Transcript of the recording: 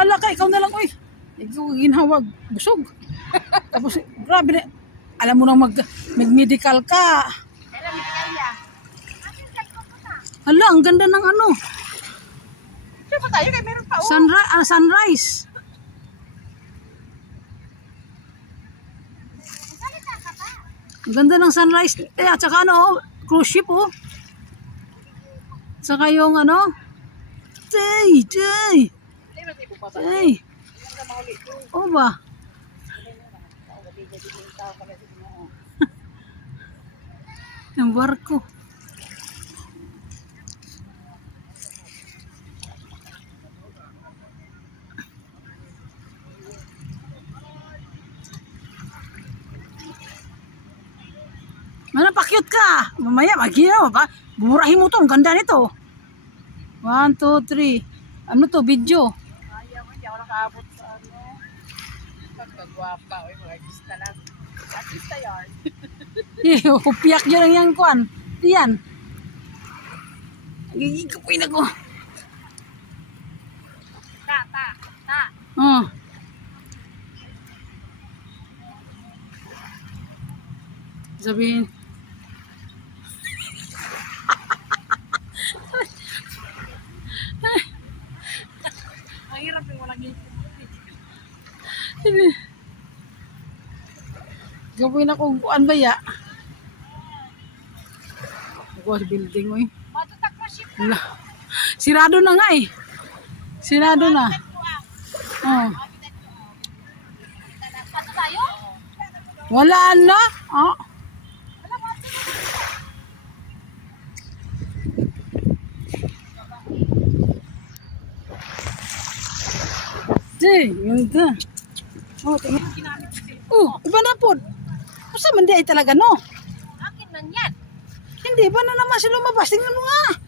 Bahala ka, ikaw na lang, uy. Ikaw ginhawag, busog. Tapos, grabe na. Alam mo nang mag-medical ka. Kailan medical niya? Hala, ang ganda ng ano. Sure pa tayo kay meron pa. Sunrise. Ang ganda ng sunrise. At saka ano, cruise ship oh. Saka yung ano. Tay. Oh ba? Yung barko. Mana pa-cute ka? Mamaya maghiyaw ba? Bumurahin mo to, ang ganda nito. 1, 2, 3. Ano to, video? Ayaw mo, hindi ako nakaabot sa ano. Pagkagwapa, oy, mga artista lang. Artista yan. Piyak dyan ang yang kuan. Diyan. Gigikapuin ako. Ta. Oh. Sabihin. Mahirap yung walang yung Gawin ako kuan ba ya? Ako sa building mo eh. matutak mo ship. Wala. Sirado na nga eh. Sirado na. Oh. Pato tayo? Wala na. Oh. Yung ito. Oh, tingnan. Oh, iba na po. Basta man di ay talaga no. Akin man yan. Hindi ba na naman sila lumabas? Tingnan mo nga.